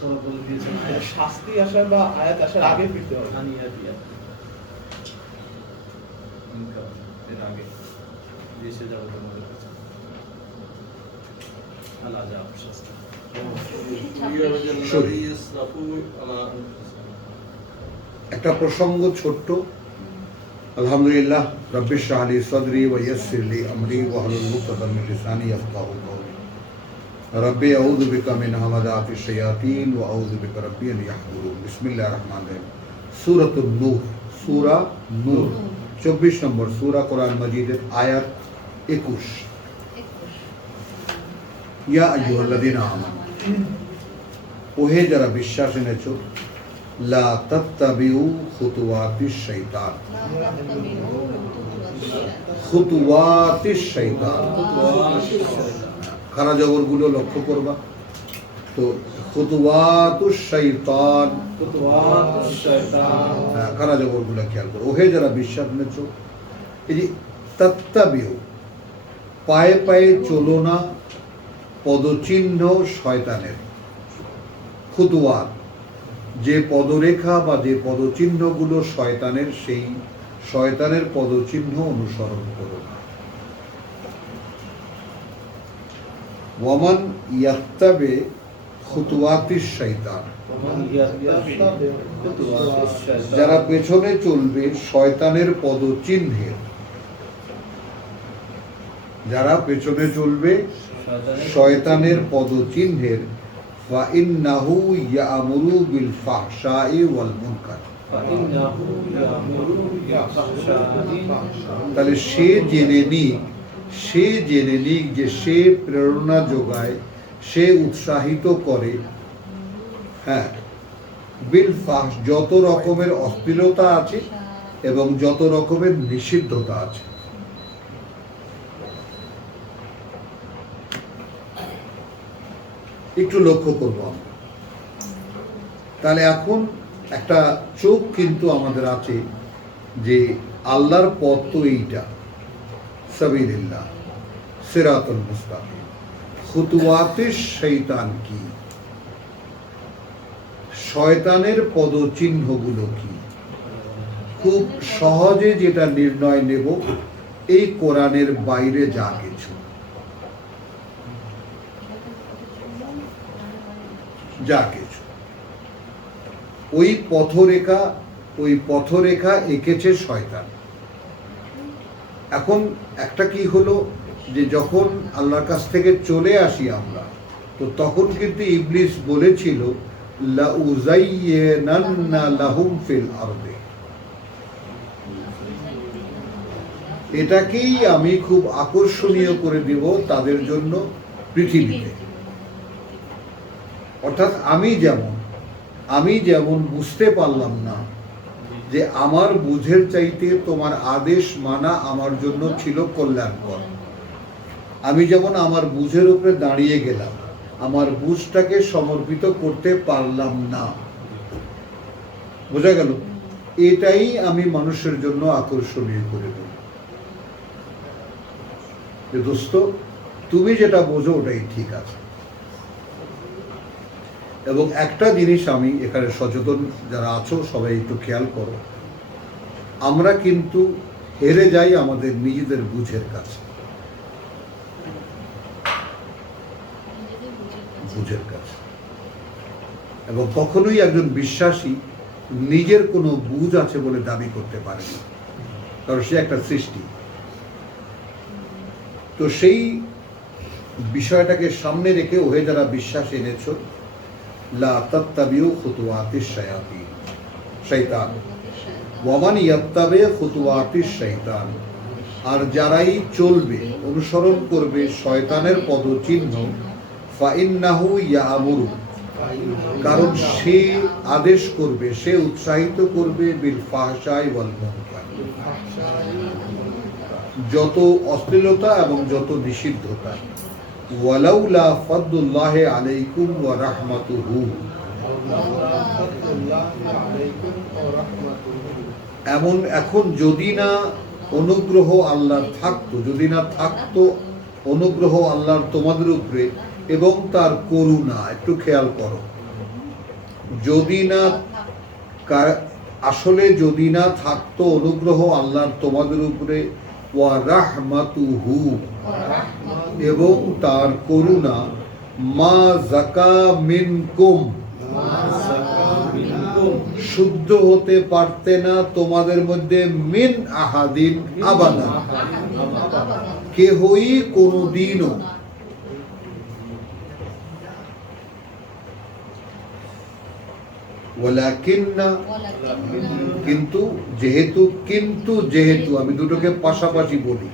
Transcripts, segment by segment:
বলে দিয়েছেন শাস্তি আসার বা আয়াত আসার আগে ফিরতে হবে। এর আগে দেশে যাবো তোমাদের কাছে আল্লাহ যা শাস্তি একটা প্রসঙ্গ ছোট্ট। আলহামদুলিল্লাহ রব্বিশ ইশরাহ লি সাদরি ওয়া ইয়াসসির লি আমরি ওয়াহলুল উকদাতাম মিন লিসানি ইয়াফকাহু কওলি রব্বি আউযু বিকা মিন হামাযাতিশ শায়াতিন ওয়া আউযু বিকা রব্বি আন ইয়াহদুরুন। বিসমিল্লাহির রহমানির রহিম। সূরাতুন নূর, সূরা নূর 24 নম্বর সূরা, কোরআন মাজিদের আয়াত 21। ইয়া আইয়ুহাল্লাযীনা আমানু, ওহে যারা বিশ্বাস এনেছো, লা তাত্তাবিউ খুতুওয়াতিশ শাইতান, খুতুওয়াতিশ শাইতান, খারা জবরগুলো লক্ষ্য করবা তো। খুতুওয়াতুশ শাইতান, খারা জবরগুলো খেয়াল করো। ওহে যারা বিশ্বাস এনেছো, এই যে তাত্তাবিউ, পায়ে পায়ে চলো না, পদচিহ্ন শয়তানের। খুতুওয়াত, যে পদরেখা বা যে পদচিহ্নগুলো শয়তানের, সেই শয়তানের পদচিহ্ন অনুসরণ করো না। ওয়ামান ইয়াত্তাবে খুতুওয়াতিশ শাইতান, যারা পেছনে চলবে শয়তানের পদচিহ্নের, যারা পেছনে চলবে শয়তানের পদচিহ্নের, فإنه يأمر بالفحشاء والمنكر, তাহলে সে জেনে নিক যে সে প্রেরণা যোগায়, সে উৎসাহিত করে, হ্যাঁ, বিল ফাহশ, যত রকমের অশ্লীলতা আছে এবং যত রকমের নিষিদ্ধতা আছে। একটু লক্ষ্য করবো আমরা। তাহলে এখন একটা চোখ কিন্তু আমাদের আছে যে আল্লাহর পথ তো এইটা, সাবিলিল্লাহ, সিরাতুল মুস্তাকিম। খুতুওয়াতিশ শাইতান কি, শয়তানের পদচিহ্নগুলো কি? খুব সহজে যেটা নির্ণয় নেব, এই কোরআনের বাইরে যা কিছু, যা কিছু ওই পথরেখা এঁকেছে শয়তান। এখন একটা কি হলো, যে যখন আল্লাহর কাছ থেকে চলে আসি আমরা, তো তখন কিন্তু ইবলিস বলেছিল লা উযায়্যিনান্না লাহুম ফিল আরদি, এটাকেই আমি খুব আকর্ষণীয় করে দেব তাদের জন্য পৃথিবীতে। অর্থাৎ আমি যেমন বুঝতে পারলাম না যে আমার বুঝের চাইতে তোমার আদেশ মানা আমার জন্য ছিল কল্যাণকর, আমি যেমন আমার বুঝের উপরে দাঁড়িয়ে গেলাম, আমার বুঝটাকে সমর্পিত করতে পারলাম না, বোঝা গেল? এটাই আমি মানুষের জন্য আকর্ষণীয় করে দেব যে দোস্ত, তুমি যেটা বোঝো ওটাই ঠিক আছে। এবং একটা জিনিস আমি এখানে সচেতন যারা আছো সবাই একটু খেয়াল করো, আমরা কিন্তু হেরে যাই আমাদের নিজেদের বুঝের কাছে, এবং কখনোই একজন বিশ্বাসী নিজের কোনো বুঝ আছে বলে দাবি করতে পারে না, কারণ সে একটা সৃষ্টি। তো সেই বিষয়টাকে সামনে রেখে ওহে যারা বিশ্বাস এনেছো, লা তাত্তাবিউ খুতুওয়াতিশ শাইতান ওয়ামান ইয়াত্তাবে খুতুওয়াতিশ শাইতান, আর যারাই চলবে, অনুসরণ করবে শয়তানের পদচিহ্ন, ফাইন্নাহু ইয়ামুরু, কারণ সে আদেশ করবে, সে উৎসাহিত করবে, বিল ফাহশাই ওয়াল মুনকার, যত অশ্লীলতা এবং যত নিষিদ্ধতা। ওয়ালাউলা ফাদলুল্লাহি আলাইকুম ওয়া রাহমাতুহু, এমন এখন যদি না অনুগ্রহ আল্লাহর থাকতো, যদি না থাকতো অনুগ্রহ আল্লাহর তোমাদের উপরে এবং তার করুণা, একটু খেয়াল করো, যদি না আসলে যদি না থাকতো অনুগ্রহ আল্লাহর তোমাদের উপরে ওয়া রাহমাতুহু এবং তার করুণা মা যাকা মিনকুম শুদ্ধ হতে পারতে না তোমাদের মধ্যে মিন আহাদিন আবাদা কেহই কোনদিনও। ওয়ালাকিন্না কিন্তু যেহেতু আমি দুটোকে পাশাপাশি বলি,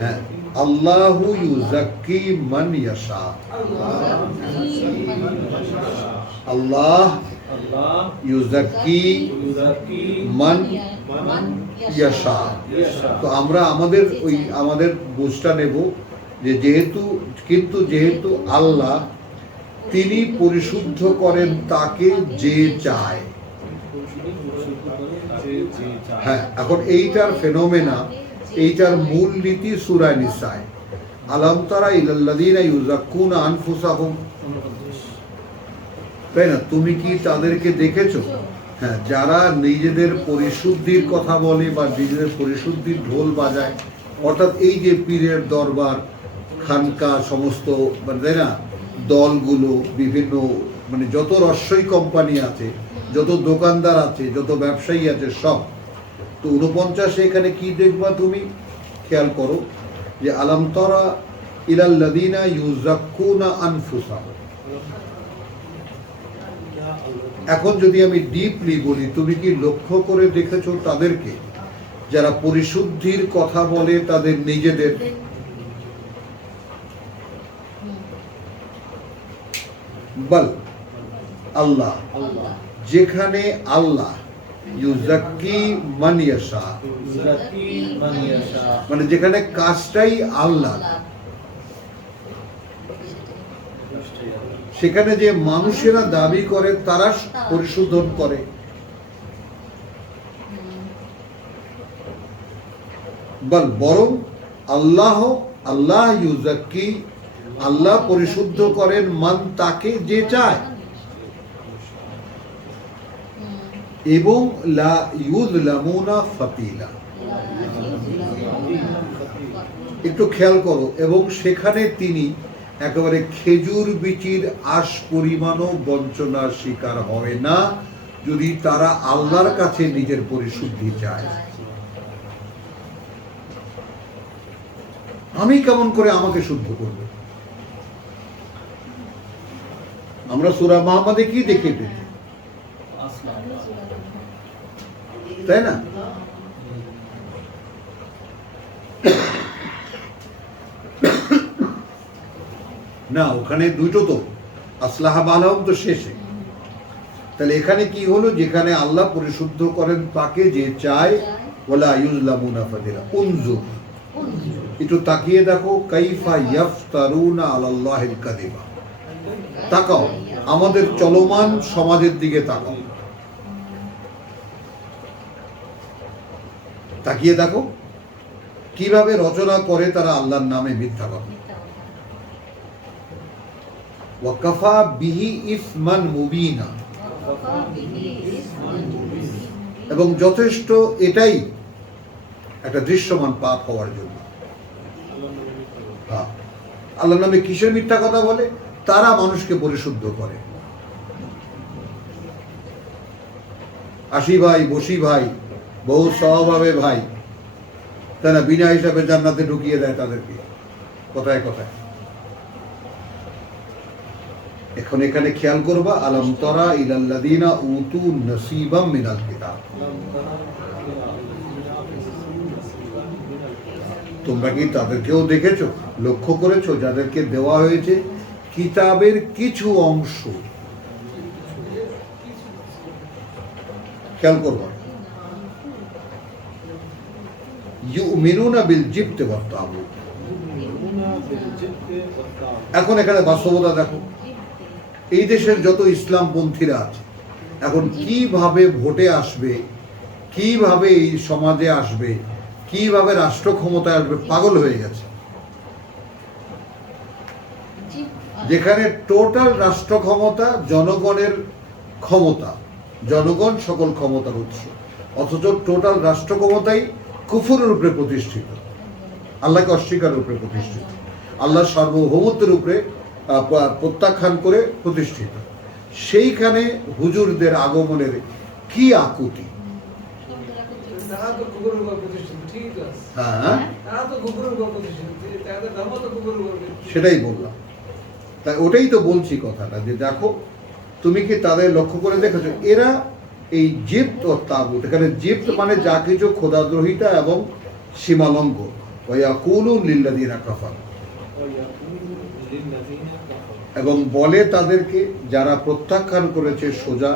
হ্যাঁ, আল্লাহু ইউযাক্কি মান ইয়াশা, আল্লাহ ইউযাক্কি মান ইয়াশা। তো আমরা আমাদের বুঝটা নেব যে যেহেতু আল্লাহ তিনি পরিশুদ্ধ করেন তাকে যে চায়। হ্যাঁ, এখন এইটার ফেনোমেনা, এইটার মূল নীতি সূরা নিসায় আলাম তারা ইলাল্লাযীনা ইউযাক্কুনা আনফুসাহুম, তাই না? তুমি কি তাদেরকে দেখেছো? হ্যাঁ, যারা নিজেদের পরিশুদ্ধির কথা বলে বা নিজেদের পরিশুদ্ধির ঢোল বাজায়, অর্থাৎ এই যে পীরের দরবার, খানকা, সমস্ত তাই না দলগুলো, বিভিন্ন মানে যত রস্যই কোম্পানি আছে, যত দোকানদার আছে, যত ব্যবসায়ী আছে, সব। তো 49 এখানে কি দেখবা তুমি? খেয়াল করো যে আলাম তারা ইলাল্লাযীনা ইউযাক্কুনা আনফুসাহুম। এখন যদি আমি ডিপলি বলি, তুমি কি লক্ষ্য করে দেখেছো তাদেরকে যারা পরিশুদ্ধির কথা বলে তাদের নিজেদের? বল আল্লাহ, যেখানে আল্লাহ ইউযাক্কি মান ইয়াশা, মানে যেখানে কাজটাই আল্লাহ, সেখানে যে মানুষেরা দাবি করে তারা পরিশোধন করে। বরং আল্লাহ ইউযাক্কি, আল্লাহ পরিশুদ্ধ করেন মান তাকে যে চায়, এবং লা ইউযলামুনা ফাতিলা। একটু খেয়াল করো, এবং সেখানে তিনি একেবারে খেজুর বিচির আশ পরিমাণও বঞ্চনার শিকার হয় না, যদি তারা আল্লাহর কাছে নিজের পরিশুদ্ধি চায়। আমি কেমন করে আমাকে শুদ্ধ করব? আমরা সূরা মুহাম্মাদে কি দেখে পেয়েছি, তাই না? না, ওখানে দুটো তো আসলাহা বালাহুম তো শেষে। তাহলে এখানে কি হলো? যেখানে আল্লাহ পরিশুদ্ধ করেন তাকে যে চায়, ওয়ালা ইউযলামুনা ফাতিলা। উনজুর, একটু তাকিয়ে দেখো, কাইফা ইয়াফতারুনা আলাল্লাহিল কাযিবা। তাকাও, আমাদের চলমান সমাজের দিকে তাকাও, তাকিয়ে দেখো কিভাবে রচনা করে তারা আল্লাহর নামে মিথ্যা কথা। ওয়াকাফা বিহি ইসমান মুবিনা, এবং যথেষ্ট এটাই একটা দৃশ্যমান পাপ হওয়ার জন্য। আল্লাহর নামে কিসের মিথ্যা কথা বলে? তারা মানুষকে পরিশুদ্ধ করে। আসি ভাই, বসি ভাই, বহু স্বভাবে ভাই, তাই না, বিনা হিসাবে জান্নাতে ঢুকিয়ে দেয় তাদেরকে কথায় কথায়। এখন এখানে খেয়াল করবা, আলাম তারা ইলাল্লাযীনা উতু নসীবাম মিনাল কিতাব। তোমরা কি তাদেরকেও দেখেছো, লক্ষ্য করেছো, যাদেরকে দেওয়া হয়েছে কিতাবের কিছু অংশ? খেয়াল করবা, ইউমিনুনা বিল জিবতি ওয়াত তাগুত। এখন এখানে বাস্তবতা দেখো, এই দেশের যত ইসলামপন্থীরা আছে এখন কিভাবে ভোটে আসবে, কিভাবে এই সমাজে আসবে, কিভাবে রাষ্ট্র ক্ষমতায় আসবে, পাগল হয়ে গেছে। যেখানে টোটাল রাষ্ট্র ক্ষমতা জনগণের ক্ষমতা, জনগণ সকল ক্ষমতার উৎস, অথচ টোটাল রাষ্ট্র ক্ষমতাই কুফরের উপরে প্রতিষ্ঠিত, আল্লাহকে অস্বীকারের উপরে প্রতিষ্ঠিত, আল্লাহ সার্বভৌমত্বের উপরে প্রত্যাখ্যান করে প্রতিষ্ঠিত। সেইখানে হুজুরদের আগমনের কি আকুতি! তারা তো কুকুরের উপর প্রতিষ্ঠিত, ঠিকই তো আছে। হ্যাঁ, তারা তো কুকুরের উপর প্রতিষ্ঠিত, তাদের ধর্ম তো কুকুরের উপর প্রতিষ্ঠিত। সেটাই বললাম। তাই ওটাই তো বলছি কথাটা, যে দেখো তুমি কি তাদের লক্ষ্য করে দেখেছো, এরা এই জিপ্ত ও তাগুত, এখানে জিপ্ত মানে যা কিছু খোদাদ্রোহিতা এবং সীমালঙ্ঘ, ওয়াকুলু লিল্লাযিনা কাফার, এবং বলে তাদেরকে যারা প্রত্যাখ্যান করেছে সোজা,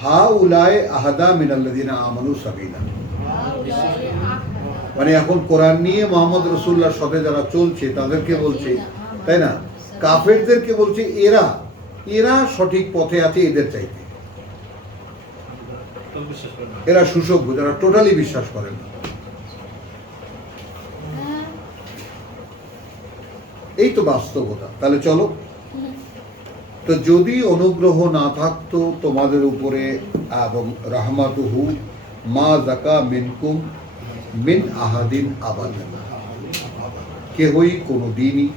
হা উলায়ে আহাদা মিনাল্লাযিনা আমানু সাবিলা। মানে এখন কোরআন নিয়ে মোহাম্মদ রাসূলুল্লাহর সাথে যারা চলছে তাদেরকে বলছে, তাই না, কাফেরদেরকে বলছে এরা এরা সঠিক পথে আছে এদের চাইতে, বিশ্বাস করেন না। এরা সুসভ্য, যারা টোটালি বিশ্বাস করেন না। এই তো বাস্তবতা। তাহলে চলো, তো যদি অনুগ্রহ না থাকতো তোমাদের উপরে এবং রাহমাতুহু মা যাকা মিনকুম মিন আহাদিন আবাদান, কেহই কোনো দিনই,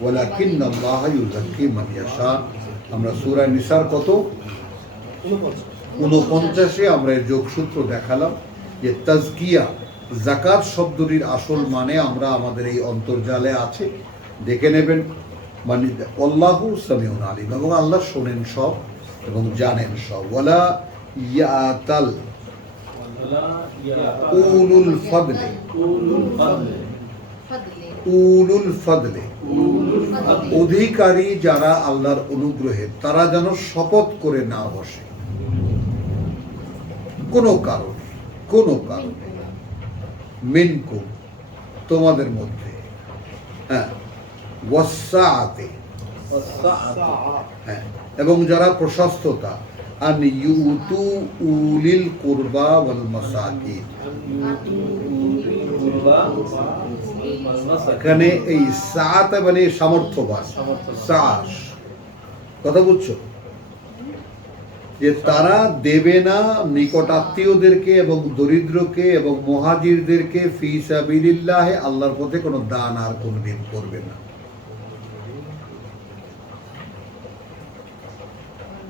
ওয়ালাকিন্নাল্লাহ ইউযাক্কি মান ইয়াশা। আমরা সূরা নিসার কত 49-এ আমরা এর যোগসূত্র দেখালাম যে তাজকিয়া, যাকাত শব্দটির আসল মানে আমরা আমাদের এই অন্তর্জালে আছে, দেখে নেবেন। মানে আল্লাহু সামিউন আলিম, এবং আল্লাহ শোনেন সব এবং জানেন সব। ওয়ালা ইয়াতাল উলুল ফাদলে, উলুল ফাদলে, অধিকারী যারা আল্লাহর অনুগ্রহের, তারা যেন শপথ করে না বসে কোনো কারণে, কোনো কারণে। মিনকুম, তোমাদের মধ্যে, হ্যাঁ, ওয়াসসাআতে, হ্যাঁ, এবং যারা প্রশস্ততা, আন ইউতু উলিল কুরবা ওয়াল মাসাকিন। এখানে এই সাআত মানে সামর্থ্যবান, সাস, কথা বুঝছো, যে তারা দেবে না নিকটাত্মীয়দেরকে এবং দরিদ্রকে এবং মুহাজিরদেরকে ফি সাবিলিল্লাহে, আল্লাহর পথে কোনো দান আর কোনোদিন করবে না।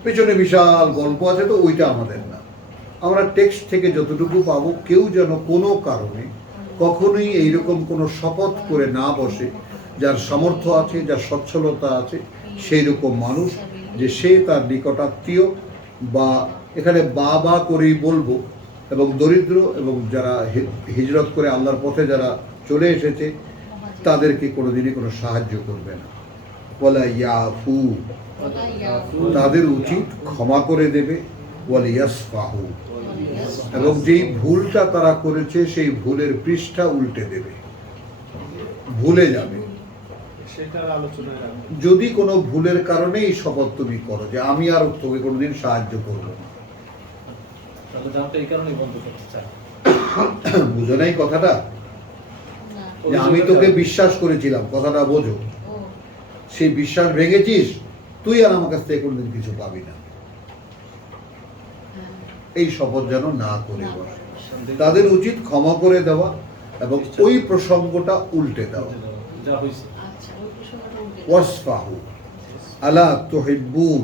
পেছনে বিশাল গল্প আছে, তো ওইটা আমাদের না। আমরা টেক্সট থেকে যতটুকু পাবো, কেউ যেন কোনো কারণে কখনোই এইরকম কোনো শপথ করে না বসে, যার সামর্থ্য আছে, যার সচ্ছলতা আছে, সেই রকম মানুষ, যে সে তার নিকটাত্মীয় বা এখানে বা করেই বলবো, এবং দরিদ্র এবং যারা হিজরত করে আল্লাহর পথে যারা চলে এসেছে, তাদেরকে কোনোদিনই কোনো সাহায্য করবে না। ওয়ালা ইয়াফু, তাদের উচিত ক্ষমা করে দেবে। ওয়ালা ইয়াসফাহু, এবং যেই ভুলটা তারা করেছে সেই ভুলের পৃষ্ঠা উল্টে দেবে, ভুলে যাবে। সেটার আলোচনায় রাখবো। যদি কোনো ভুলের কারণে এই শপথ তুমি করো যে আমি আর তোকে কোনোদিন সাহায্য করবো না, তাহলে দামটা এই কারণেই বন্ধ করতে চায়। বুঝো নাই কথাটা, যে আমি তোকে বিশ্বাস করেছিলাম, কথাটা বোঝো, সেই বিশ্বাস ভেঙেছিস, তুই আর আমার কাছ থেকে কোনোদিন কিছু পাবি না। এই শপথ যেন না করে বসে। তাদের উচিত ক্ষমা করে দেওয়া এবং ওই প্রসঙ্গটা উল্টে দেওয়া। যা হয়েছে ওয়াসফাহু আলা তুহিব্বুন,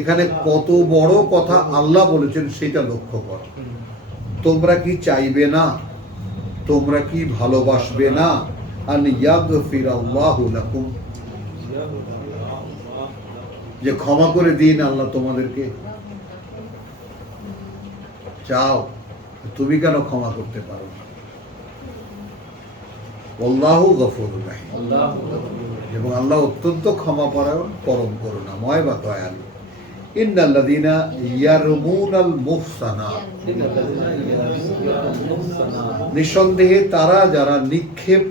এখানে কত বড় কথা আল্লাহ বলেছেন সেটা লক্ষ্য কর। তোমরা কি চাইবে না, তোমরা কি ভালোবাসবে না, আন ইয়াগফিরাল্লাহু লাকুম, যে ক্ষমা করে দিন আল্লাহ তোমাদেরকে। চাও, তুমি কেন ক্ষমা করতে পারো না? আল্লাহু গফুরুর রাহিম, এবং আল্লাহ অত্যন্ত ক্ষমাপরায়ণ, পরম করুণাময় বা দয়ালু। ইন্নাল্লাযীনা ইয়ারমুনাল মুহসানাত, নিঃসন্দেহে তারা যারা নিক্ষেপ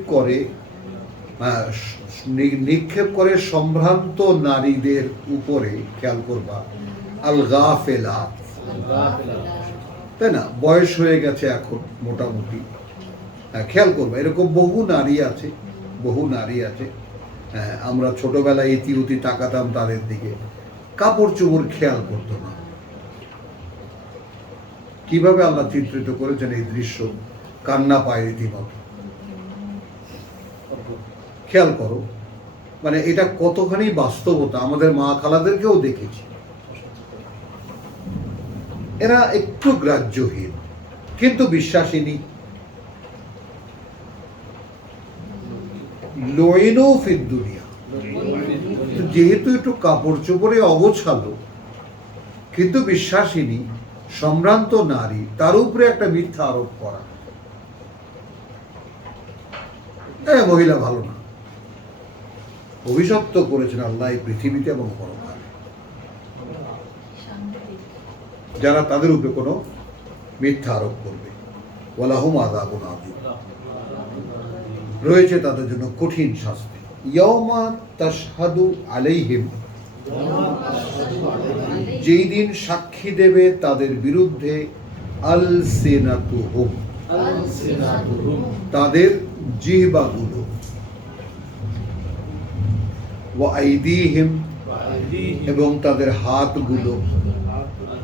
করে সম্ভ্রান্ত নারীদের উপরে, খেয়াল করবা, আল গাফেলাত, তাই না, বয়স হয়ে গেছে এখন মোটামুটি, খেয়াল করবা, এরকম বহু নারী আছে, বহু নারী আছে। হ্যাঁ, আমরা ছোটবেলায় ইতি উতি তাকাতাম তাদের দিকে, কাপড় চোপড় খেয়াল করতো না, কিভাবে আল্লাহ চিত্রিত করেছেন এই দৃশ্য, কান্না পায় রীতিমতো। খেয়াল করো, মানে এটা কতখানি বাস্তবতা, আমাদের মা খালাদেরকেও দেখেছি। এরা একটু গ্রাহ্যহীন কিন্তু বিশ্বাসিনী। লইনও ফির দুনিয়া, যেহেতু একটু কাপড় চোপড়ে অগোছালো কিন্তু বিশ্বাসিনী, সম্ভ্রান্ত নারী, তার উপরে একটা মিথ্যা আরোপ করা, মহিলা ভালো না। অভিশপ্ত করেছেন আল্লাহ এই পৃথিবীতে এবং পরকালে যারা তাদের উপরে কোনো মিথ্যা আরোপ করবে। ওয়ালাহুম আযাবুন আযীম, রয়েছে তাদের জন্য কঠিন শাস্তি। ইয়াওমা তাশহাদু আলাইহিম, যেই দিন সাক্ষী দেবে তাদের বিরুদ্ধে আলসিনাতুহুম, তাদের জিহ্বাগুলো, ওয়া আইদিহিম, এবং তাদের হাতগুলো,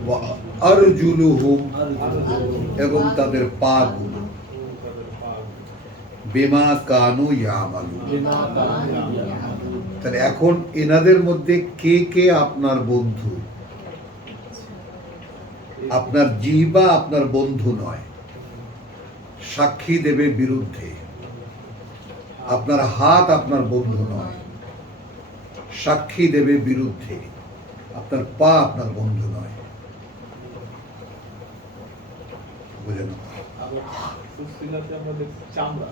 ওয়া আরজুলুহুম, এবং তাদের পাগুলো, বিমা কানু ইয়ামালুন। তাহলে এখন এনাদের মধ্যে কে কে আপনার বন্ধু? আপনার জিহ্বা আপনার বন্ধু নয়, সাক্ষী দেবে বিরুদ্ধে। আপনার হাত আপনার বন্ধু নয়, সাক্ষী দেবে বিরুদ্ধে। আপনার পা আপনার বন্ধু নয়। বুঝলেন? সুস্থিরাতে আমরা দেখছি চামড়া।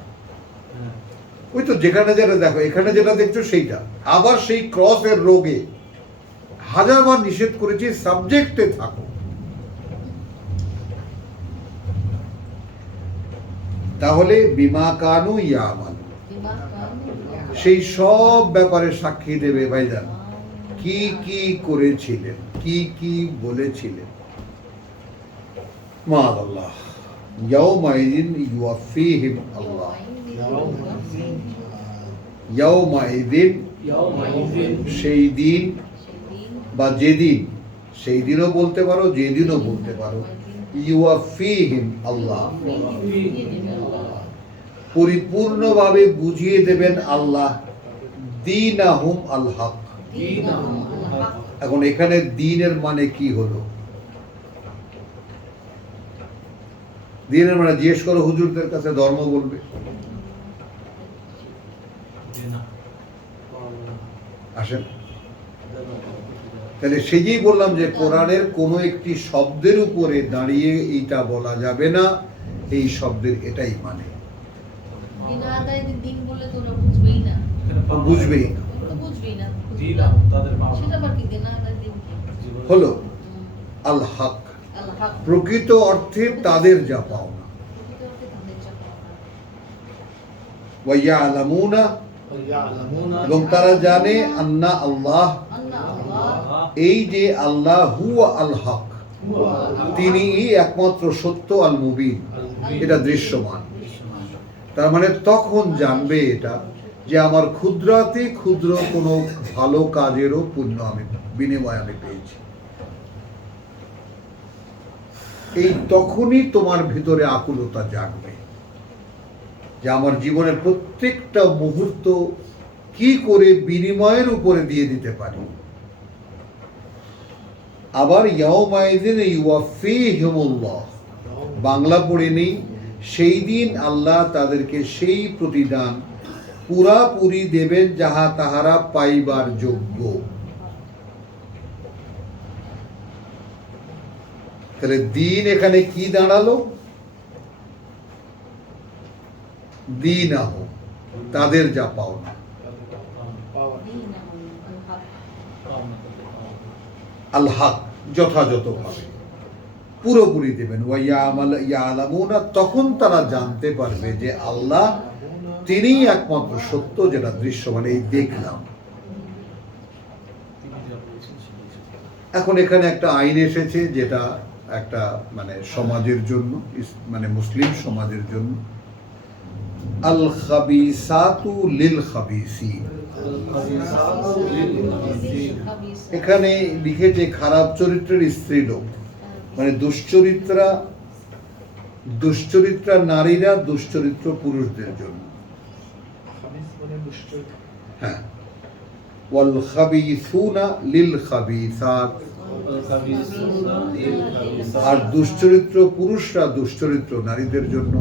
ওই তো যেখানে যেটা দেখো, এখানে যেটা দেখছো সেইটা। আবার সেই ক্রসের রোগে হাজারবার নিষেধ করেছি, সাবজেক্টে থাকো। তাহলে বিমা কানু ইয়ামাল, সেই সব ব্যাপারে সাক্ষী দেবে ভাইজান, কি কি করেছিলেন, কি কি বলেছিলেন। মাআল্লাহ, ইয়াউমাইদিন ইউওয়াফিহিম আল্লাহ, ইয়াউমাইদিন, সেই দিন বা যেদিন, সেই দিনও বলতে পারো, যেদিনও বলতে পারো। ইউওয়াফিহিম আল্লাহ, পরিপূর্ণভাবে বুঝিয়ে দেবেন আল্লাহ দীনাহুম আল হক। এখন এখানে দ্বীনের মানে কি হলো? দ্বীনের মানে জিজ্ঞেস করো হুজুরদের কাছে, ধর্ম বলবে। আসেন, তাহলে সেজেই বললাম যে কোরআনের কোনো একটি শব্দের উপরে দাঁড়িয়ে এইটা বলা যাবে না, এই শব্দের এটাই মানে। বুঝবেই না। হলো আল হক, প্রকৃত অর্থে তাদের যা পাওনা। ওয়া ইয়ালামুনা, এবং তারা জানে আন্না আল্লাহ, এই যে আল্লাহ হুয়া আল হক, তিনি একমাত্র সত্য, আল মুবিন, এটা দৃশ্যমান। তার মানে তখন জানবে এটা যে আমার ক্ষুদ্রাতি ক্ষুদ্র কোনো ভালো কাজেরও পুণ্য আমি বিনিময় আমি পেয়েছি। এই তখনই তোমার ভিতরে আকুলতা জাগবে যে আমার জীবনের প্রত্যেকটা মুহূর্ত কি করে বিনিময়ের উপরে দিয়ে দিতে পারি। আবার ইয়াউমাইদিন ইউওয়াফিহিমুল্লাহ, বাংলা পড়ে নেই, সেই দিন আল্লাহ তাদেরকে সেই প্রতিদান পুরাপুরি দেবেন যাহা তাহারা পাইবার যোগ্য। তাহলে দিন এখানে কি দাঁড়ালো? দীনাহ, তাদের যা পাওনা। আল হক, যথাযথভাবে পুরোপুরি দেবেন। ওয়া ইয়ালামুনা, তখন তারা জানতে পারবে যে আল্লাহ তিনিই একমাত্র সত্য, যেটা দৃশ্যমান, এই দেখলাম। এখন এখানে একটা আইন এসেছে যেটা একটা মানে সমাজের জন্য, মানে মুসলিম সমাজের জন্য, আল খাবিসাতু লিল খাবিসিন। এখানে লিখেছে খারাপ চরিত্রের স্ত্রী লোক, মানে দুশ্চরিত্রা দুশ্চরিত্রা নারীরা দুশ্চরিত্র পুরুষদের জন্য। খাবিস মানে দুষ্ট। হ্যাঁ, ওয়াল খাবিসুনা লিল খাবিসাত, আর দুশ্চরিত্র পুরুষরা দুশ্চরিত্র নারীদের জন্য।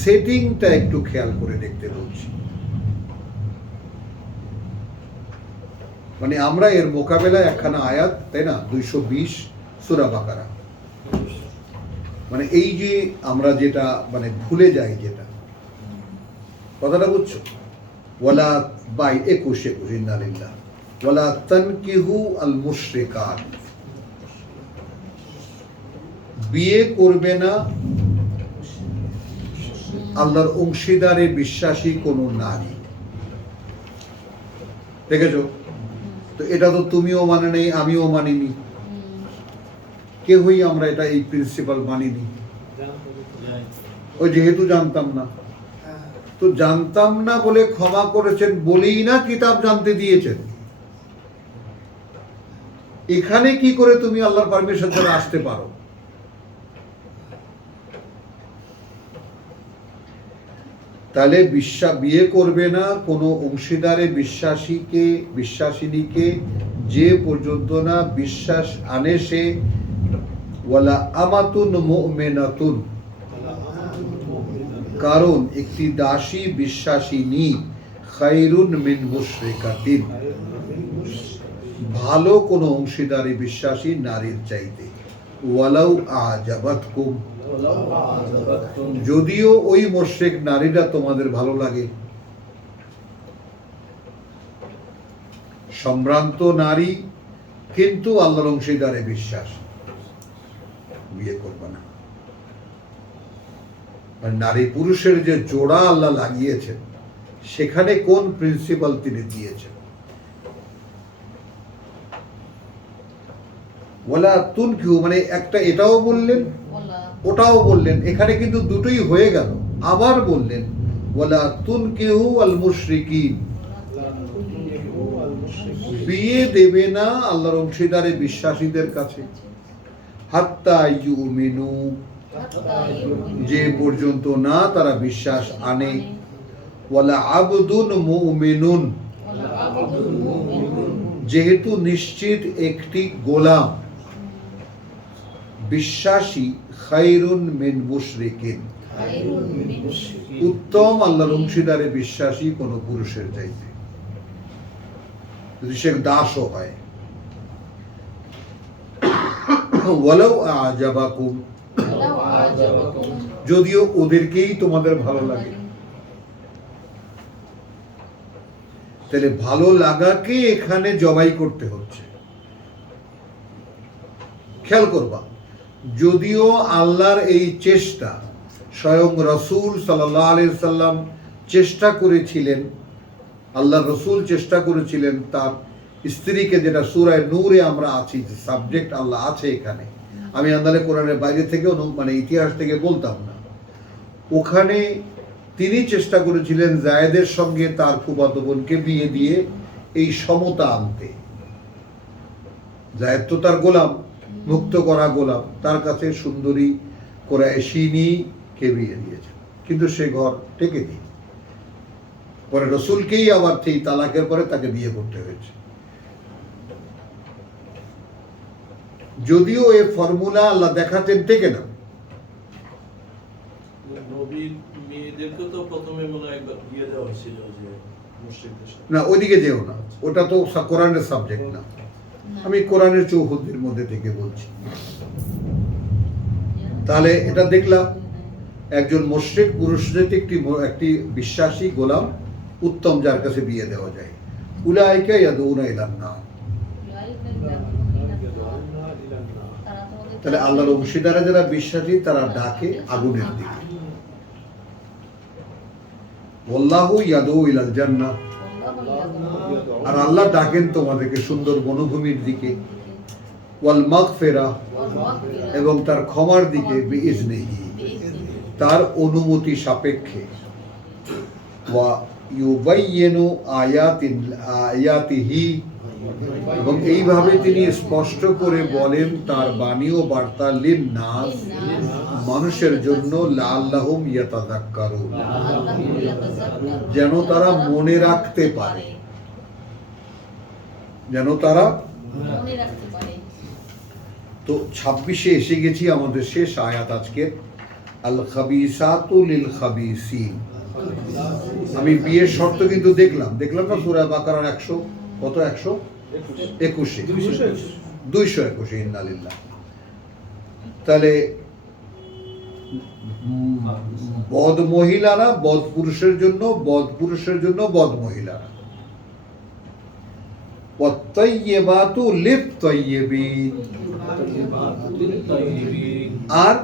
সেটিংটা একটু খেয়াল করে দেখতে বলছি। মানে আমরা এর মোকাবেলায় একখানা আয়াত, তাই না, 220 সূরা বাকারা। মানে এই যে আমরা যেটা মানে ভুলে যাই, যেটা কথাটা বুঝছো, ওয়ালা বাই 21 ইন্নালিল্লাহ ওয়ালা তানকিহু আল মুশরিকাত, বিয়ে করবে না আল্লাহর অংশীদারে বিশ্বাসী কোন নারী। দেখেছো তো, এটা তো তুমিও মানে নেই, আমিও মানিনি, কেউই আমরা এটা এই প্রিন্সিপাল মানিনি। ওই যেহেতু জানতাম না, তো জানতাম না বলে ক্ষমা করেছেন বলেই না কিতাব জানতে দিয়েছেন। এখানে কি করে তুমি আল্লাহর পারমিশন ছাড়া আসতে পারো? তাহলে বিয়ে করবে না কোনো অংশীদারে বিশ্বাসিনীকে যে পর্যন্ত না বিশ্বাস আনে সে, ওয়ালা আমাতুন মুমিনাতুন, কারণ একটি দাসী বিশ্বাসিনী, খায়রুন মিন মুশরিকাতিন, ভালো কোনো অংশীদারে বিশ্বাসী নারীর চাইতে, ওয়ালাউ আজাবাতকুম, যদিও ওই মুশরিক নারীরা তোমাদের ভালো লাগে। সম্ভ্রান্ত নারী কিন্তু আল্লাহর অংশীদারে বিশ্বাস, বিয়ে করবে না। নারী পুরুষের যে জোড়া আল্লাহ লাগিয়েছেন, সেখানে কোন প্রিন্সিপাল তিনি দিয়েছেন? ওয়ালা তুনকিহু, মানে একটা এটাও বললেন ওটাও বললেন, এখানে কিন্তু দুটোই হয়ে গেল। আবার বললেন ওয়ালা তুনকিহু আল মুশরিকিন, বিয়ে দেবে না আল্লাহর অংশীদারে বিশ্বাসীদের কাছে, হাত্তা ইউমিনু, যে পর্যন্ত না তারা বিশ্বাস আনে, ওয়ালা আবদুন মুমিনুন, যেহেতু নিশ্চিত একটি গোলাম বিশ্বাসী, খায়রুন মিন মুশরিকিন, উত্তম আল্লাহর অংশীদারে বিশ্বাসী কোন পুরুষের চাইতে, যদি সে দাসও হয়। ওয়ালাউ আজাবাকুম, যদিও ওদেরকেই তোমাদের ভালো লাগে। তাহলে ভালো লাগাকে এখানে জবাই করতে হচ্ছে। খেয়াল করবা, যদিও আল্লাহর এই চেষ্টা স্বয়ং রাসূল সাল্লাল্লাহু আলাইহি সাল্লাম চেষ্টা করেছিলেন, আল্লাহ রাসূল চেষ্টা করেছিলেন তার স্ত্রীকে, যেটা সূরা নূরে আমরা আছি, যে সাবজেক্ট আল্লাহ আছে এখানে, আমি আন্দালে কোরআনের বাইরে থেকে মানে ইতিহাস থেকে বলতাম না, ওখানে তিনি চেষ্টা করেছিলেন জায়েদের সঙ্গে তার ফুফাতো বোনকে বিয়ে দিয়ে এই সমতা আনতে। জায়েদ তো তার গোলাম, মুক্ত করা গোলাম, তার কাছে সুন্দরী কুরাইশিনীকে বিয়ে দিয়েছে, কিন্তু সে ঘর টেকে দিয়ে পরে রসুলকেই আবার সেই তালাকের পরে তাকে বিয়ে করতে হয়েছে। যদিও এই ফর্মুলা আল্লাহ দেখাতেন টেকে না। নবীর মেয়েদেরকে তো প্রথমে মনে হয় একবার বিয়ে দেওয়া হয়েছিল যে মুশরিকদের সাথে। না, ওইদিকে যেও না, ওটা তো কোরআনের সাবজেক্ট না, আমি কোরআনের চৌহদ্দির মধ্যে থেকে বলছি। তাহলে এটা দেখলাম একজন মুশরিক পুরুষ যদি একটি বিশ্বাসী গোলাম উত্তম, যার কাছে বিয়ে দেওয়া যায়, উলাইকা ইয়াদউনা ইলান নার, তাহলে আল্লাহর অংশীদারা যারা বিশ্বাসী তারা ডাকে আগুনের দিকে। ওয়াল্লাহু ইয়াদউ ইলাল জান্নাহ, আর আল্লাহ ডাকেন তোমাদেরকে সুন্দর বনভূমির দিকে, ওয়াল মাগফিরাহ, এবং তার ক্ষমার দিকে, বিইজনিহি, তার অনুমতি সাপেক্ষে, ওয়া ইউবাইয়িনু আয়াতিহি, এবং এইভাবে তিনি স্পষ্ট করে বলেন তার বাণী ও বার্তা, লিন নাস, মানুষের জন্য লাআল্লাহুম ইয়াতাযাক্কারুন, লাআল্লাহুম ইয়াতাযাক্কারুন, যেন তারা মনে রাখতে পারে, যেন তারা। মনে রাখতে পারে। তো 26-এ এসে গেছি, আমাদের শেষ আয়াত আজকে, আল খাবিসাতু লিল খাবিসিন। আমি বিয়ের শর্ত কিন্তু দেখলাম না সূরা বাকারার 100 কত 121 221 ইন্নালিল্লাহ। তাহলে বদ মহিলারা বদ পুরুষের জন্য, বদ পুরুষের জন্য বদ মহিলারা। ওয়াত-তাইয়্যিবাতু লিত-তাইয়্যিবিন, আর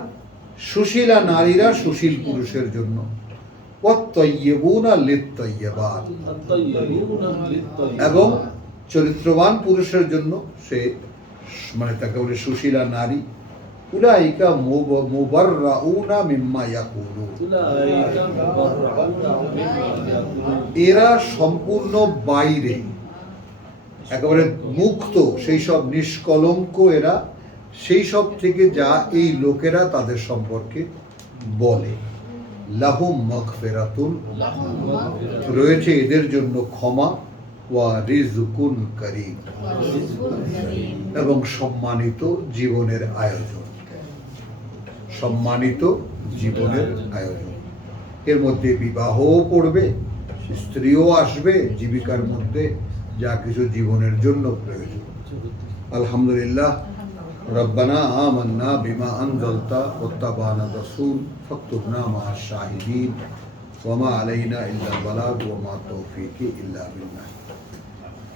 সুশীলা নারীরা সুশীল পুরুষের জন্য। ওয়াত-তাইয়্যিবুনা লিত-তাইয়্যিবাত, এবং চরিত্রবান পুরুষের জন্য, সে মানে তাকে বলে সুশীলা নারী। উলাইকা মুবাররাউনা মিম্মা ইয়াকুলুন, এরা সম্পূর্ণ বাইরে, একেবারে মুক্ত, সেই সব নিষ্কলঙ্ক এরা সেই সব থেকে যা এই লোকেরা তাদের সম্পর্কে বলে। লাহুম মাগফিরাতুন, রয়েছে এদের জন্য ক্ষমা, ওয়া রিজকুন কারীম, এবং সম্মানিত জীবনের আয়োজন, সম্মানিত জীবনের আয়োজন। এর মধ্যে বিবাহও পড়বে, স্ত্রীও আসবে, জীবিকার মধ্যে যা কিছু জীবনের জন্য প্রয়োজন। আলহামদুলিল্লাহ। রব্বানা আমান্না বিমা আনজালতা ওয়াত্তাবানা রাসূল ফাকতুবনা মা'আশ শাহিদিন ওয়া মা আলাইনা ইল্লাল বালাগ ওয়া মা তাওফীকি ইল্লা বিল্লাহ।